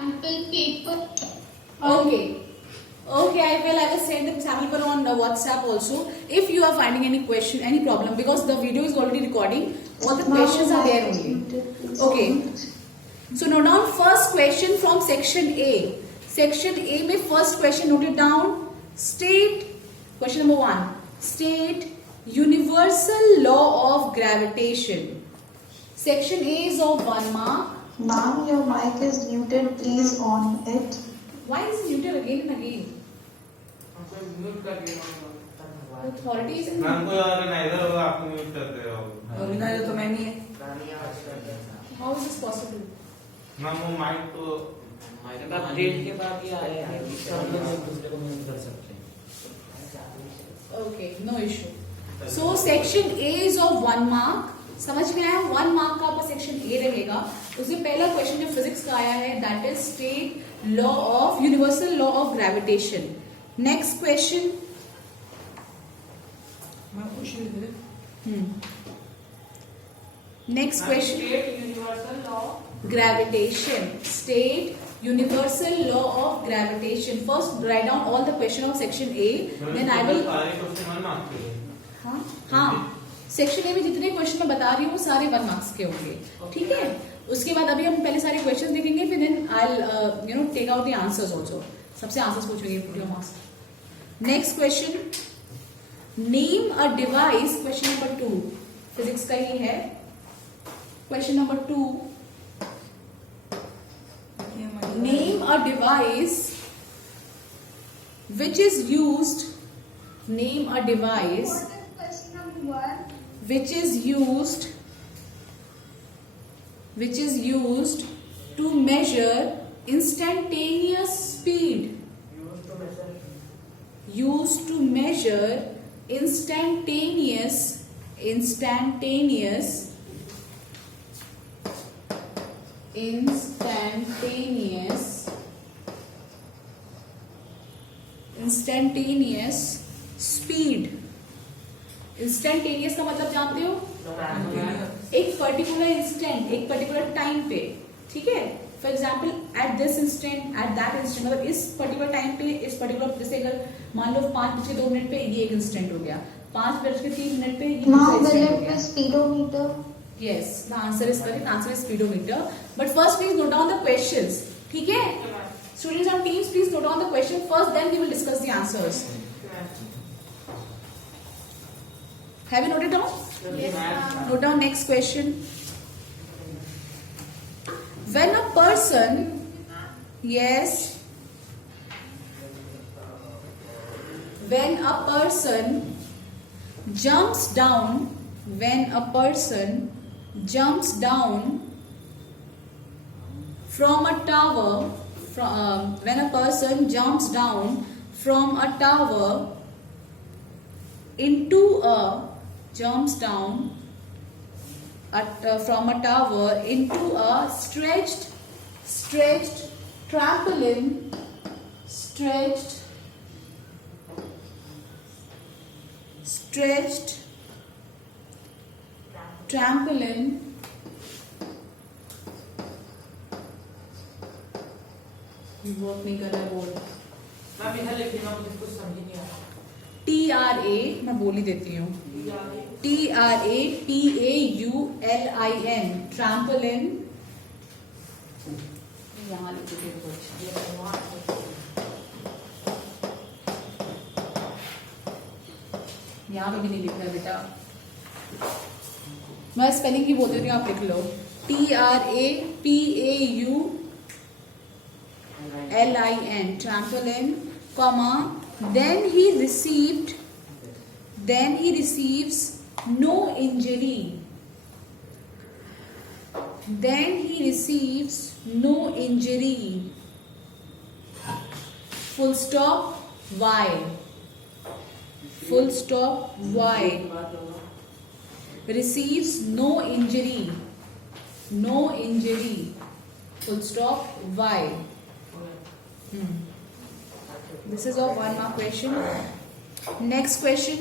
Sample paper. Okay. Okay, I will send the sample paper on WhatsApp also. If you are finding any question, any problem, because the video is already recording, all the questions are there only. Okay. So note down first question from section A. Section A में first question note it down. State question number 1. State universal law of gravitation. Section A is of 1 mark. Ma'am, your mic is muted. Please on it. Why is it muted again and again? Mute कर दिया Authorities in ma'am कोई और ना इधर होगा आप mute करते हो ऑर्गेनाइजर तो मैं नहीं है। how is this possible? Ma'am वो माइक तो अपडेट के बाद ही आएगा, हम लोग एक दूसरे को म्यूट कर सकते हैं। Okay, no issue. So section A is of 1 mark. समझ में आया? 1 मार्क का आपका सेक्शन ए रहेगा. उससे पहला क्वेश्चन जो फिजिक्स का आया है that is state law of universal law of gravitation. Next question. मैं पूछ रही थी next question. Universal law Gravitation. State universal law of gravitation. First write down all the question of section A. Then I will. सारे question 1 mark के हाँ section A में जितने question मैं बता रही हूँ सारे 1 मार्क्स के होंगे. ठीक है. उसके बाद अभी हम पहले सारे क्वेश्चन देखेंगे फिर then I take out the answers also. सबसे आंसर्स पूछेंगे पूरे marks. Next question. Name a device. Question number 2 physics का ही है. Question number 2. Name a device which is used. Name a device What is question number 1? which is used to measure instantaneous speed. Used to measure instantaneous speed. Instantaneous का मतलब जानते हो? एक particular instant, एक particular time पे. ठीक है. For example at this instant, at that instant, मतलब इस पर्टिकुलर टाइम पे, इस पर्टिकुलर, जैसे अगर मान लो 5:02 पे ये एक इंस्टेंट हो गया, 5:03 पे ये Ma'am, दूसरा will instant हो it गया. be speedometer? Yes, the answer is correct. The answer is speedometer. But first, please note down the questions. ठीक है? Students and teams, please note down the question first. Then we will discuss the answers. Have you noted down? Yes, ma'am. Note down next question. When a person, yes, when a person jumps down from a tower, when a person jumps down from a tower into a stretched trampoline, work नहीं कर रहा है board. मैं भी लिखूंगा, मुझे कुछ समझ नहीं आ रहा. TRA मैं बोल ही देती हूँ. TRAPAULIN trampoline. यहाँ लिख देते हैं कुछ. यहाँ पे भी नहीं लिख रहा बेटा. मैं स्पेलिंग ही बोल देती हूँ, आप लिख लो. TRAPAULIN trampoline, comma, then he receives no injury. Full stop. Why? Receives no injury. Full stop. Why? This is a 1 mark question. Next question.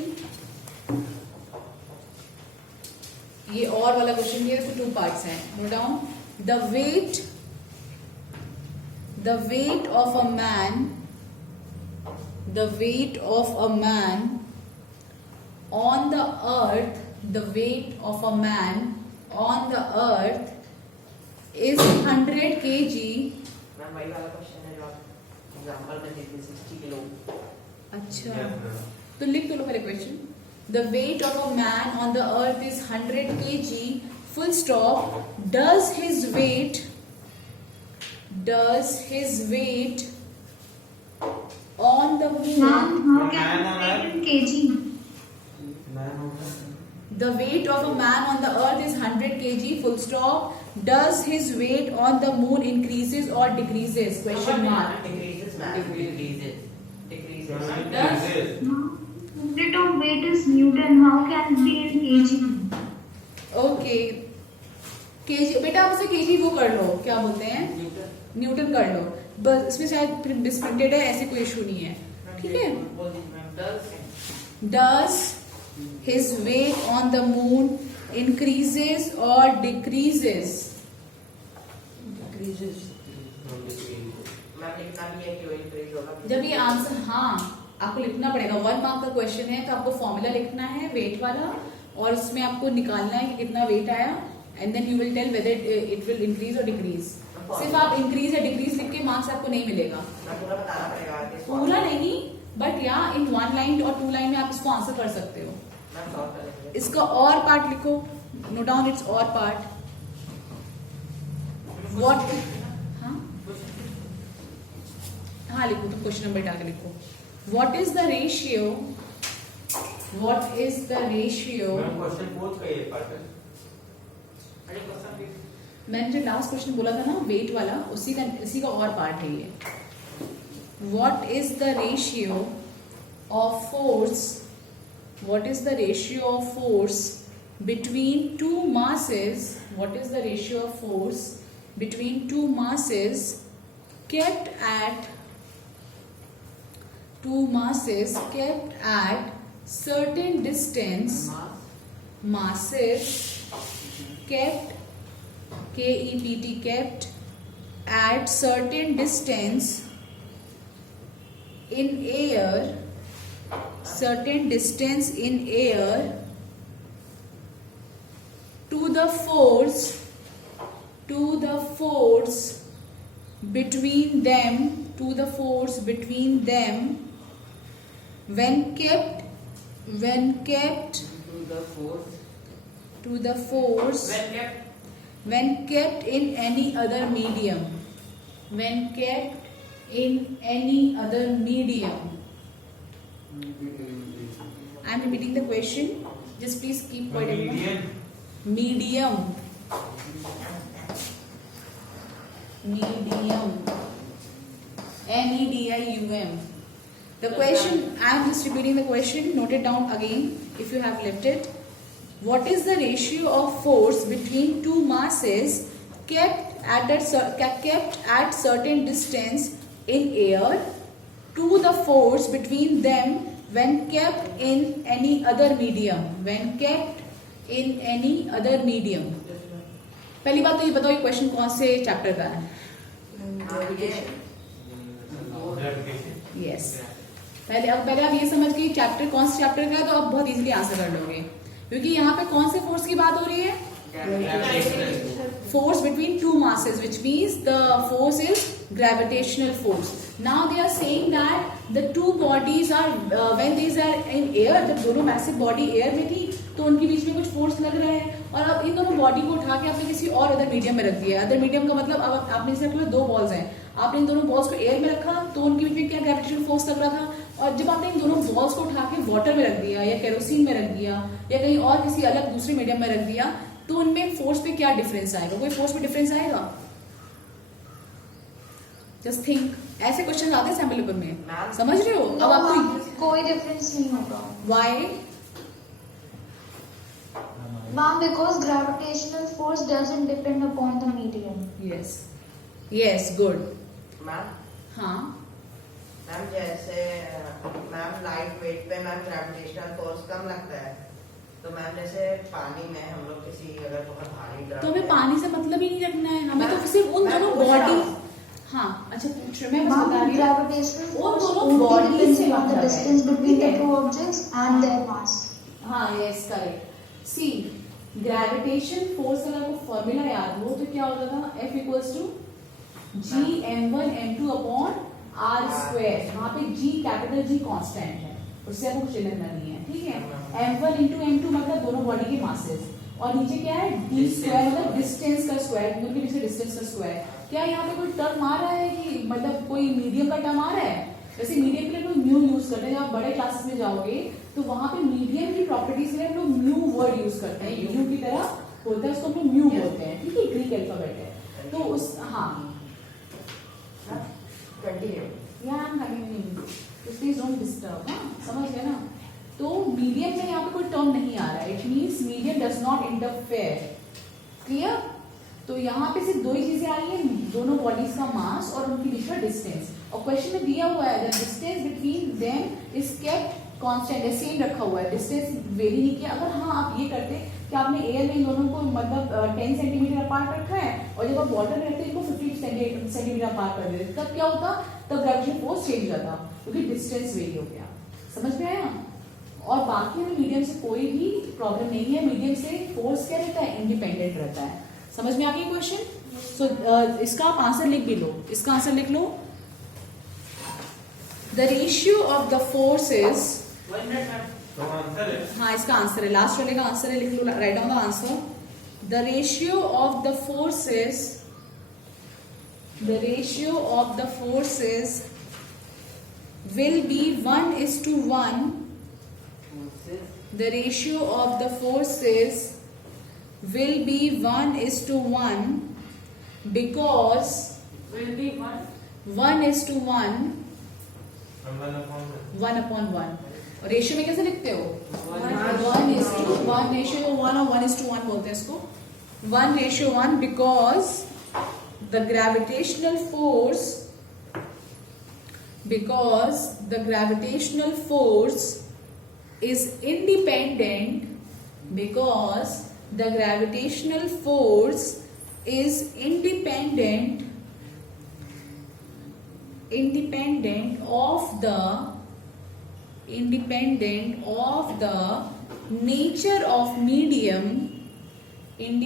ये और वाला क्वेश्चन, ये 2 पार्ट्स हैं. Note down. the weight of a man on the earth, the weight of a man on the earth is 100 kg. Ma'am वही वाला question है जो आप एग्जांपल में देते 60 किलो। अच्छा, Yes, ma'am. तो लिख तो लो पहले question. The weight of a man on the earth is 100 kg. Full stop. Does his weight on the moon? Ma'am, how Man can on I earth? in kg? The weight of a man on the earth is 100 kg. Full stop. Does his weight on the moon increases or decreases? Question mark. Decreases, ma'am. Decreases. Does- Yes. Unit of weight is Newton. How can it be in kg? Okay. kg बेटा आप उसे kg वो कर लो, क्या बोलते हैं, Newton कर लो। बस इसमें शायद मिसप्रिंटेड है, ऐसे कोई इशू नहीं है, ठीक है। बोल दीजिए ma'am. Does his weight on the moon increases or decreases? Ma'am लिखना भी है कि वो इंक्रीज होगा। जब ये आंसर, हाँ आपको लिखना पड़ेगा, 1 मार्क का क्वेश्चन है तो आपको फॉर्मूला लिखना है वेट वाला, और उसमें आपको निकालना है कि कितना वेट आया, and then you will tell whether it will increase और डिक्रीज। सिर्फ आप इंक्रीज या डिक्रीज लिख के मार्क्स आपको नहीं मिलेगा, मैं पूरा बताना पड़ेगा आगे। पूरा नहीं, बट या इन 1 लाइन और 2 लाइन में आप इसको आंसर कर सकते हो। मैम सॉल्व कर लेंगे। इसका और पार्ट लिखो, नोट डाउन इट्स और पार्ट। व्हाट, हाँ लिखो, तुम क्वेश्चन नंबर डाल के लिखो। What is the ratio, what is the ratio, ma'am question पूछ का ये पार्ट है। अरे क्वेश्चन भी मैंने जो लास्ट क्वेश्चन बोला था ना वेट वाला, उसी का और पार्ट है ये। What is the ratio of force, what is the ratio of force between 2 masses, what is the ratio of force between 2 masses kept at certain distance, masses kept, kept, kept at certain distance in air, certain distance in air, to the force between them, when kept to the force when kept in any other medium, when kept in any other medium. I am repeating the question, just please keep quiet everyone. Median. Medium, MEDIUM. The question, I am just repeating the question, note it down again if you have left it. What is the ratio of force between 2 masses kept at certain distance in air to the force between them when kept in any other medium, when kept in any other medium? पहली बात तो ये बताओ, ये question कौन से chapter का है? यस, पहले आप ये समझ के चैप्टर कौन से चैप्टर का है तो आप बहुत इजीली आंसर कर लोगे, क्योंकि यहाँ पे कौन से फोर्स की बात हो रही है? Force between 2 masses, which means the force is gravitational force. Now they are saying that the 2 bodies are when these are in air, जब दोनों massive body air में थी तो उनके बीच में कुछ फोर्स लग रहा है, और अब इन दोनों बॉडी को उठा के आपने किसी और अदर मीडियम में रख दिया। अदर मीडियम का मतलब अब आपने जैसे रख 2 बॉल्स हैं, आपने इन दोनों बॉल्स को एयर में रखा तो उनके बीच में क्या ग्रेविटेशनल फोर्स लग रहा था, और जब आपने इन दोनों बॉल्स को उठा के वाटर में रख दिया या केरोसिन में रख दिया या कहीं और किसी अलग दूसरे मीडियम में रख दिया तो उनमें फोर्स पे क्या डिफरेंस आएगा? कोई फोर्स पे डिफरेंस आएगा? जस्ट थिंक, ऐसे क्वेश्चन आते हैं सैम्पल पेपर में, समझ रहे हो? अब आपको कोई डिफरेंस नहीं होगा। Why? Ma'am, because gravitational force doesn't depend upon the medium. Yes, good. Ma'am हाँ, मैम जैसे मैम लाइट वेट पे मैम ग्रेविटेशनल फोर्स कम लगता है, तो मैम जैसे पानी में हम लोग किसी अगर बहुत भारी तो हमें पानी से मतलब ही नहीं रखना है, हमें तो सिर्फ उन दोनों बॉडी, हाँ अच्छा पूछ रहे मैं बस Ma'am, बता रही हूँ gravitational और force दोनों only bodies depends से on the मतलब है, distance between ठीक the है? two objects and their mass. हाँ यस करेक्ट सी ग्रेविटेशन फोर्स का अगर आपको फॉर्मूला याद हो तो क्या होता था F equals to G m1 m2 upon R square वहाँ पे G कैपिटल G कांस्टेंट है उससे आपको कुछ लेना नहीं है ठीक है m1 इंटू m2 मतलब दोनों बॉडी के मासेस और नीचे क्या है d स्क्वायर मतलब डिस्टेंस का स्क्वायर दोनों के बीच में डिस्टेंस का स्क्वायर क्या यहाँ पे कोई टर्म आ रहा है कि मतलब कोई मीडियम का टर्म आ रहा है वैसे मीडियम के लिए लोग म्यू यूज करते हैं जब आप बड़े क्लासेस में जाओगे तो वहां पे मीडियम की प्रॉपर्टीज के लिए हम लोग म्यू वर्ड यूज करते हैं म्यू की तरह होता है उसको हम लोग म्यू बोलते हैं ठीक है ग्रीक अल्फाबेट है तो उस हाँ कंटिन्यू प्लीज डोंट डिस्टर्ब समझ गए ना तो मीडियम में यहाँ पे कोई टर्म नहीं आ रहा है it means medium does not interfere clear तो यहाँ पे सिर्फ दो ही चीजें आई हैं दोनों बॉडीज का मास और उनके बीच का डिस्टेंस और क्वेश्चन में दिया हुआ है the distance between them is kept constant है सेम रखा हुआ है डिस्टेंस वेरी नहीं किया अगर हाँ आप ये करते कि आपने एयर में इन दोनों को मतलब 10 सेंटीमीटर अपार्ट रखा है और जब आप वाटर में रखते हैं इनको 50 सेंटीमीटर अपार्ट कर देते तब क्या होता तब ग्रेविटेशन फोर्स चेंज होता क्योंकि डिस्टेंस वेरी हो गया समझ में आया और बाकी में मीडियम से कोई भी प्रॉब्लम नहीं है मीडियम से फोर्स क्या रहता है इंडिपेंडेंट रहता है समझ में आ गया क्वेश्चन सो इसका आप आंसर लिख भी लो इसका आंसर लिख लो the ratio of the forces हाँ इसका आंसर है लास्ट वाले का आंसर है लिख लो write down the answer the ratio of the forces will be 1:1 the ratio of the forces will be 1:1 because will be 1:1 1/1 और रेशियो में कैसे लिखते हो 1:1 रेशियो 1 और 1:1 बोलते हैं इसको 1:1 because the gravitational force is independent because the gravitational force is independent of the nature of medium in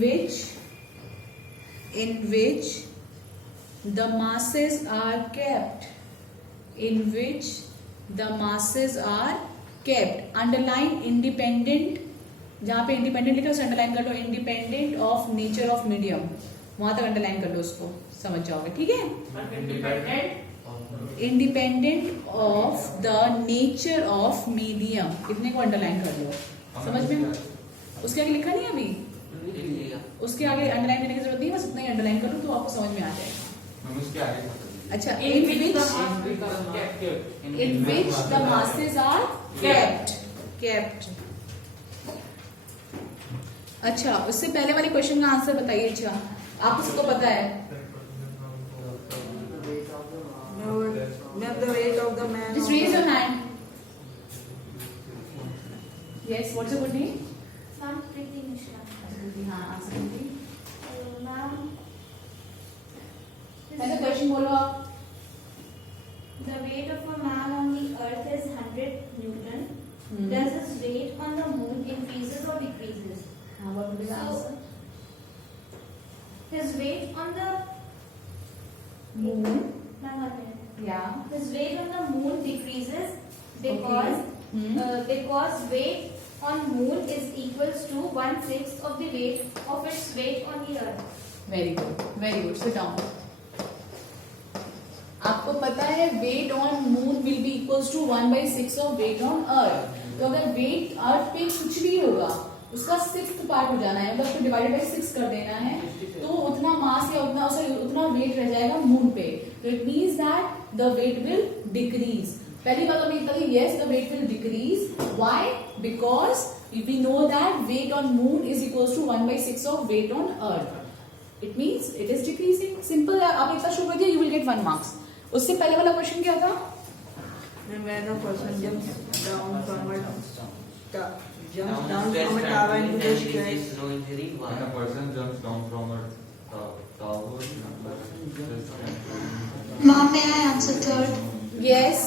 which the masses are kept underline independent जहां पे इंडिपेंडेंट लिखा है उसे अंडरलाइन कर लो independent of nature of medium वहां तक underline कर लो उसको समझ जाओगे ठीक है independent of the nature of medium इतने को अंडरलाइन कर लो समझ में उसके आगे लिखा नहीं अभी उसके आगे अंडरलाइन करने की जरूरत नहीं बस इतना ही अंडरलाइन करो तो आपको समझ में आ जाएगा अच्छा in which the masses are kept अच्छा उससे पहले वाले क्वेश्चन का आंसर बताइए अच्छा आपको सबको पता है the weight of the man just raise your hand yes what's your good name Ma'am, Preeti Mishra. हाँ आंसर दीजिए Ma'am, पहले क्वेश्चन बोलो आप the weight of a man on the earth is 100 Newton. Does his weight on the moon increases or decreases? हाँ what would be the answer His weight on the moon Ma'am, one minute. yeah His weight on the moon decreases because because weight on moon is equals to 1/6 of the weight of its weight on the earth. very good sit down आपको पता है weight on moon will be equals to 1/6 of weight on earth तो अगर wait अर्थ पे कुछ भी होगा उसका 6th पार्ट हो जाना है मतलब उसको डिवाइडेड बाय 6 कर देना है तो उतना मास या उतना वेट रह जाएगा मून पे तो it means that the weight will decrease पहली बात हमें पता है yes the weight will decrease why because we know that weight on moon is equals to 1/6 of weight on earth it means it is decreasing simple आप इतना show कर दिया you will get 1 marks उससे पहले वाला question क्या था when a person jumps down from a jumps down from a tower into the and sky. receives no injury. Why? When a person jumps down from a tower, Ma'am, may I answer third? Yes.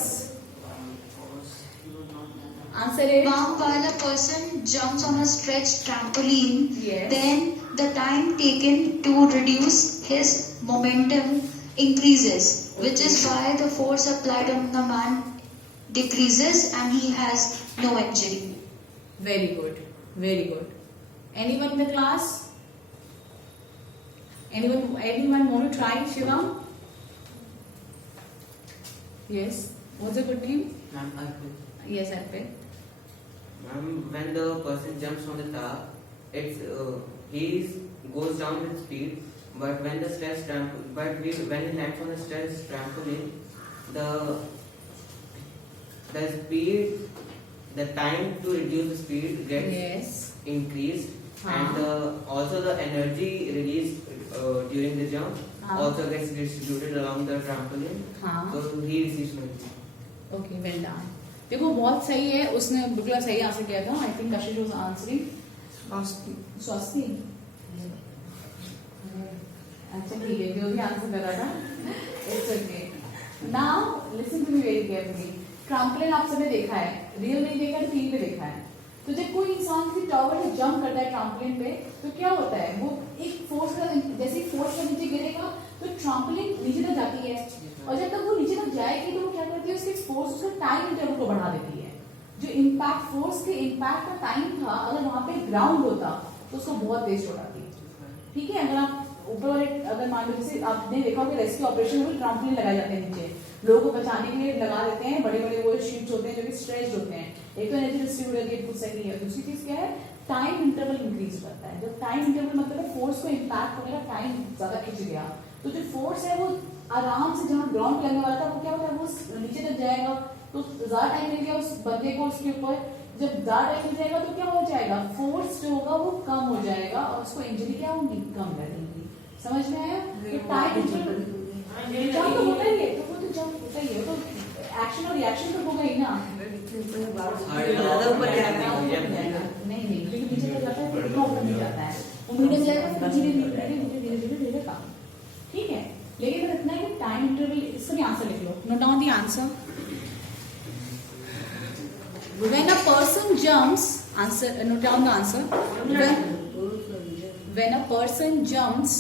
Answer it. Ma'am, while a person jumps on a stretched trampoline, Yes. then the time taken to reduce his momentum increases, which is why the force applied on the man decreases and he has no injury. Very good. Very good. Anyone in the class? Anyone want to try, Shivam? Yes. What's a good name? Ma'am, Yes, Arpit. ma'am, when the person jumps from the tower, he goes down with speed. But when the when he lands on the stress trampoline, the speed, the time to reduce the speed gets Yes. increased, हाँ. and also the energy released during the jump हाँ. also gets distributed along the trampoline. हाँ. So he receives no injury. Okay well done. देखो बहुत सही है, उसने बिल्कुल सही आंसर किया था. I think Kashish was answering स्वास्थ्य. अच्छा ठीक है, जो भी आंसर कर रहा था it's okay. Now listen to me very carefully. Trampoline आप सबने देखा है, रियल नहीं देखा तो टीवी पे देखा है. तो जब कोई इंसान किसी टावर से जंप करता है ट्रैम्पोलिन पे, तो क्या होता है, वो एक फोर्स का, जैसे फोर्स का नीचे गिरेगा तो ट्रैम्पोलिन नीचे तक जाती है, और जब तक वो नीचे तक जाएगी तो वो क्या करती है, उसके फोर्स उसका टाइम इंटरवल को बढ़ा देती है. जो इम्पैक्ट फोर्स के इम्पैक्ट का टाइम था, अगर वहां पे ग्राउंड होता तो उसको बहुत तेज छोड़ाती. ठीक है. अगर आप ऊपर वाले, अगर मान लो जैसे आपने देखा होगा रेस्क्यू ऑपरेशन में ट्रैम्पोलिन लगाए जाते हैं नीचे, लोगों को बचाने के लिए लगा देते हैं. बड़े बड़े वो शीट्स होते हैं जो कि स्ट्रेच होते हैं. एक तो एनर्जी डिस्ट्रीब्यूट होती है, कुछ सही है. दूसरी चीज क्या है, टाइम इंटरवल इंक्रीज करता है. जब टाइम इंटरवल मतलब है फोर्स को इम्पैक्ट वगैरह टाइम ज्यादा खिंच गया, तो जो फोर्स है वो आराम से जहाँ ग्राउंड पे लगने वाला था वो क्या होता है, वो नीचे तक जाएगा. तो ज्यादा टाइम मिल गया उस बंदे को उसके ऊपर. जब ज्यादा टाइम मिल जाएगा तो क्या हो जाएगा, फोर्स जो होगा वो कम हो जाएगा और उसको इंजरी क्या होगी, कम लगेगी. समझ में आया? तो टाइम इंटरवल जंप तो होता ही है, तो वो तो जंप होता ही है, तो एक्शन और रिएक्शन तो होगा ही ना. ज्यादा ऊपर जाएगा. नहीं नहीं, क्योंकि नीचे तक जाता है फिर इतना ऊपर नहीं जाता है, वो मीडियम जाएगा फिर धीरे धीरे कम. ठीक है. लेकिन अगर इतना है कि टाइम इंटरवल, इसका भी आंसर लिख लो. Note down the answer. When a person jumps, answer. Note down the answer. When a person jumps.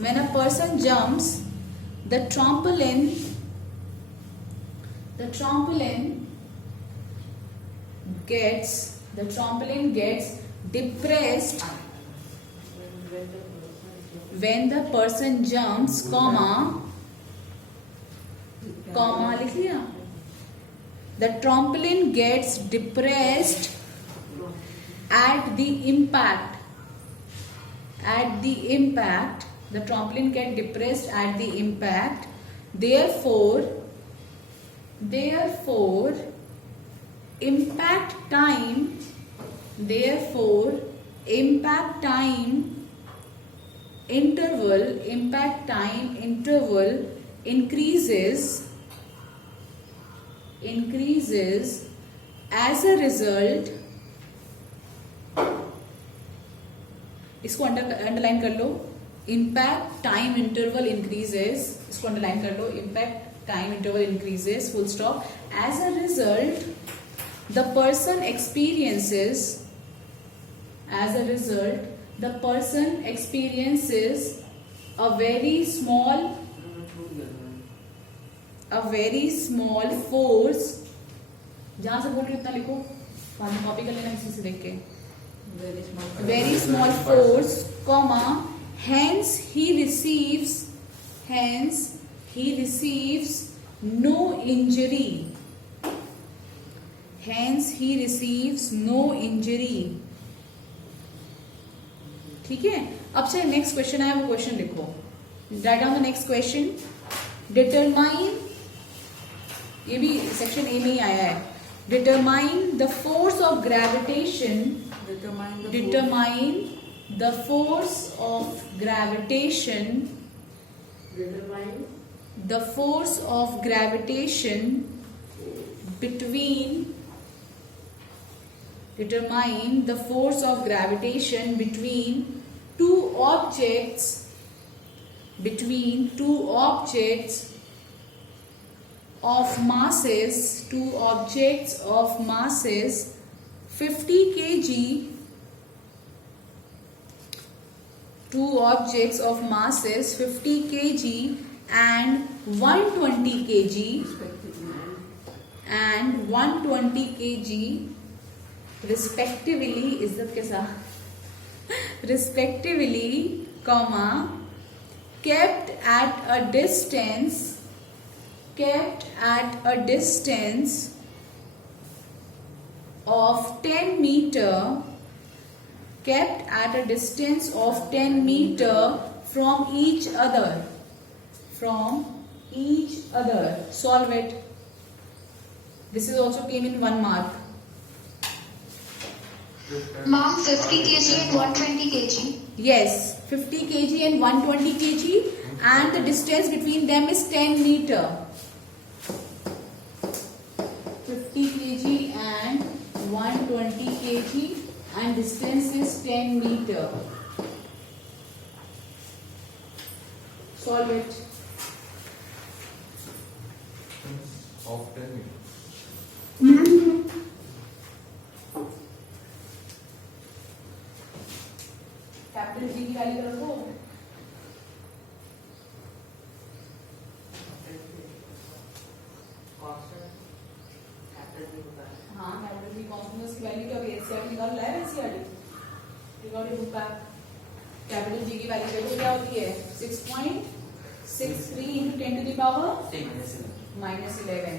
When a person jumps, the trampoline gets depressed when the person jumps, comma लिख लिया. The trampoline gets depressed at the impact. The trampoline gets depressed at the impact. Therefore, impact time interval increases as a result. इसको underline कर लो. Impact time interval increases, इसको underline कर लो. Impact time interval increases, full stop. As a result the person experiences a very small force. जहां से बोल रही उतना लिखो, कॉपी कर लेना इसी से देख के. Very small force, comma, hence he receives no injury. ठीक है. अब से नेक्स्ट क्वेश्चन आया, वो क्वेश्चन लिखो. Right down the next question. Determine, ये भी सेक्शन ए में ही आया है. Determine the force of gravitation. Determine the force of gravitation determine the force of gravitation between two objects of masses 50 kg, two objects of masses 50 kg and 120 kg respectively, इज्जत के साथ respectively, comma, kept at a distance of 10 meter from each other. Solve it. This is also came in 1 mark. Ma'am, 50 kg and 120 kg. Yes, 50 kg and 120 kg, and the distance between them is 10 meter. 50 kg and 120 kg, and distance is 10 meter. Solve it. Of 10 meters. Capital G की value कर दो. हाँ, capital G constant की value क्या होगी? HCR निकाल लाए HCR record book का. कैपिटल जी की वैल्यू देखो क्या होती है? 6.63 into 10 to the power -11.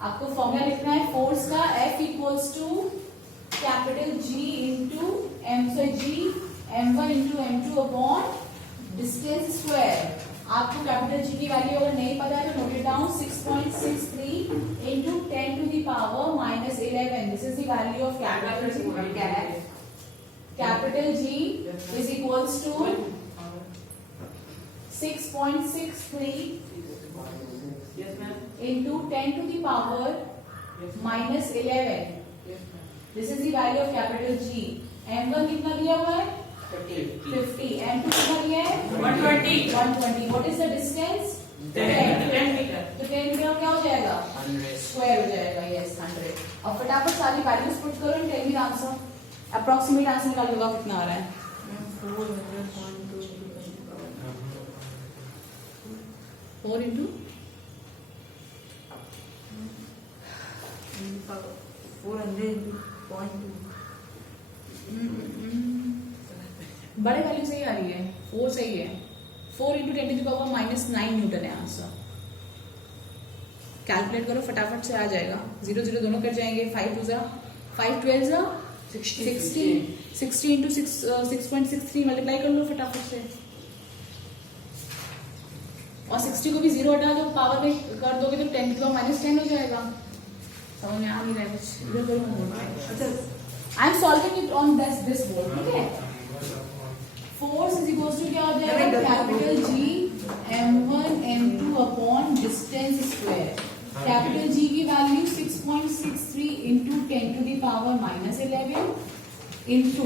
आपको फॉर्मूला लिखना है फोर्स का. F equals to capital G into m1 into m2 upon distance square. आपको कैपिटल G की वैल्यू अगर नहीं पता है तो note it down. 6.63 into 10 to the power -11. This is the value of capital G. Capital G is equals to 6.63 into 10 to the power -11. This is the value of capital G. M1 कितना दिया हुआ है? 50. M2 कितना दिया है? 120. What is the distance? 10 meter. तो 10 meter क्या हो जाएगा? 100 स्क्वायर हो जाएगा. Yes, 100. अब फटाफट सारी वैल्यूज पुट करो and tell me the answer. Approximate answer निकाल लो कितना आ रहा है. 4 into 400.2. बड़े वैल्यू सही आ रही है. 4 सही है. 4 into 10 to the power -9 Newton है आंसर. कैलकुलेट करो फटाफट से आ जाएगा. 0 0 दोनों कट जाएंगे. 5 2 जा 5 12 जा 60 into 6.63 मल्टीप्लाई कर लो फटाफट से. और 60 को भी 0 हटा दो. पावर में कर दोगे तो 10 to the power -10 हो जाएगा. समझ में आ नहीं रहा है कुछ. इधर करो. अच्छा, I am solving it on this board. ठीक है. फोर्स इज इक्वल्स टू क्या हो जाएगा? Capital G m1 m2 upon distance square. Capital G की value 6.63 into 10 to the power -11 into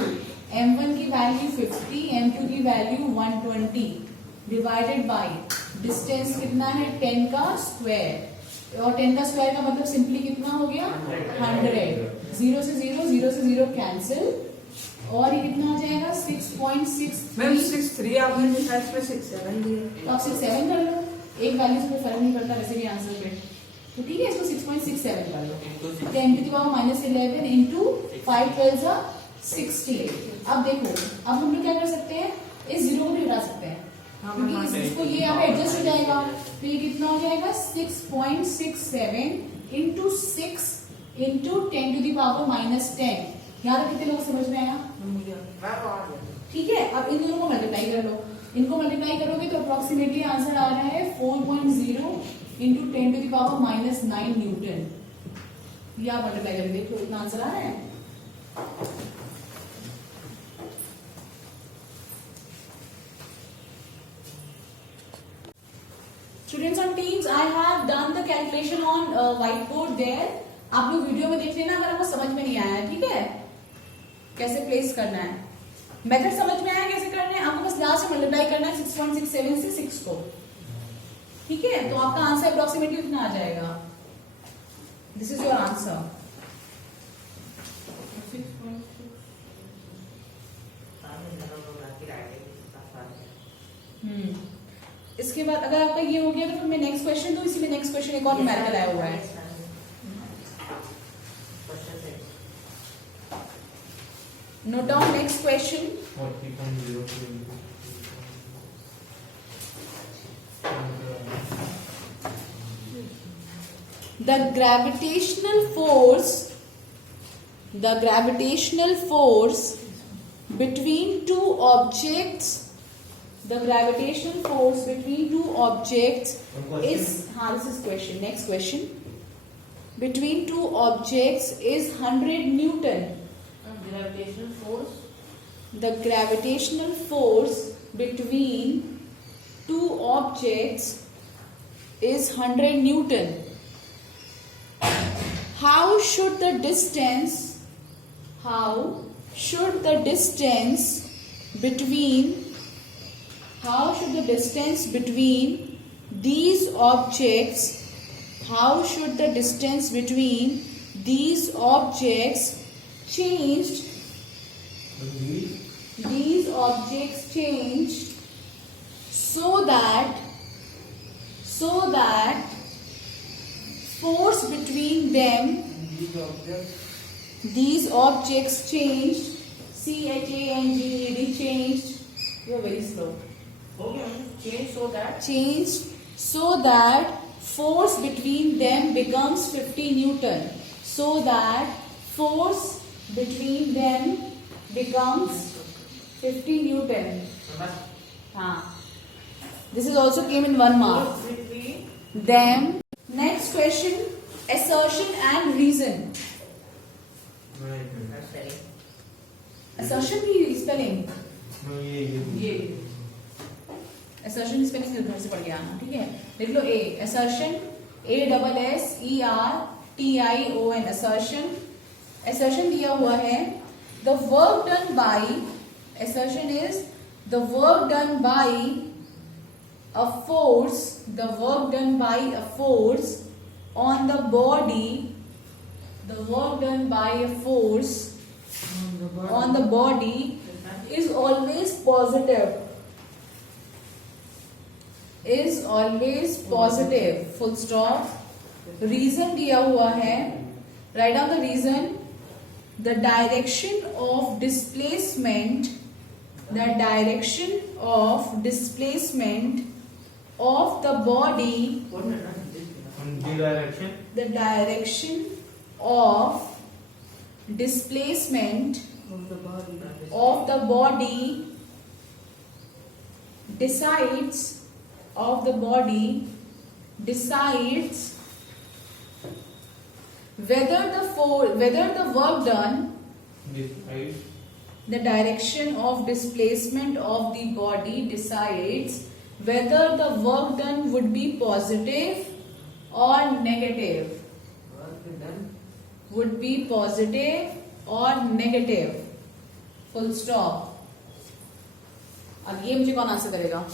m1 की वैल्यू 50, m2 की वैल्यू 120 डिवाइडेड बाय डिस्टेंस कितना है? 10 का स्क्वायर. और 10 का स्क्वायर का मतलब सिंपली कितना हो गया? 100. 0 से 0 कैंसिल. और ये कितना आ जाएगा? 6.63. मैम 6.3 आपने लिखा, इसमें 6.7 दिया. तो आप 6.7 कर लो. एक वैल्यू से कोई फर्क नहीं पड़ता वैसे भी आंसर पे. तो ठीक है, इसको 6.67 कर लो. 10 to the power -11 into 5 12 जा 60. अब देखो, अब हम लोग क्या कर सकते हैं? इस 0 को भी हटा सकते हैं क्योंकि इसको ये यहाँ पे एडजस्ट हो जाएगा. तो ये कितना हो जाएगा? 6.67 into 6 into 10 to the power -10. यहाँ तक कितने लोग समझ में आया? ठीक है. अब इन दोनों को मल्टीप्लाई कर लो. इनको मल्टीप्लाई करोगे तो अप्रोक्सीमेटली आंसर आ रहा है 4.0 into 10 to the power -9 Newton. ये आप मल्टीप्लाई करके देखो इतना आंसर आ रहा है. Students on Teams, I have done the the calculation on white board there. आप लोग वीडियो में देख लेना अगर आपको समझ में नहीं आया. ठीक है, कैसे प्लेस करना है. मेथड समझ में आया कैसे करना है. आपको बस यहां से मल्टीप्लाई करना है 6.67 से 6 को. ठीक है, तो आपका आंसर अप्रोक्सीमेटली उतना आ जाएगा. This is your answer. इसके बाद अगर आपका ये हो गया तो फिर मैं नेक्स्ट क्वेश्चन दूं. इसी में नेक्स्ट क्वेश्चन एक और न्यूमेरिकल आया हुआ है. Note down next question. 40.02. The gravitational force between two objects is this is question. Next question. Between two objects is 100 Newton. Gravitational force. The gravitational force between two objects is 100 Newton. How should the distance between these objects changed so that force between them, these objects changed, changed, you are very slow, changed so that force between them becomes 50 Newton, so that force between them becomes 50 Newton. This is also came in 1 mark. Them. Next question, assertion and reason. Assertion की spelling. Assertion की spelling इधर से पढ़ के आना. ठीक है, देख लो. A assertion, ASSERTION. assertion दिया हुआ है. The work done by, assertion is the work done by a force on the body, is always positive, full stop. Reason दिया हुआ है, write down the reason. The direction of displacement of the body, the direction of displacement of the body decides whether the work done, the direction of displacement of the body decides whether the work done would be positive or negative. Full stop. अब ये मुझे कौन answer करेगा?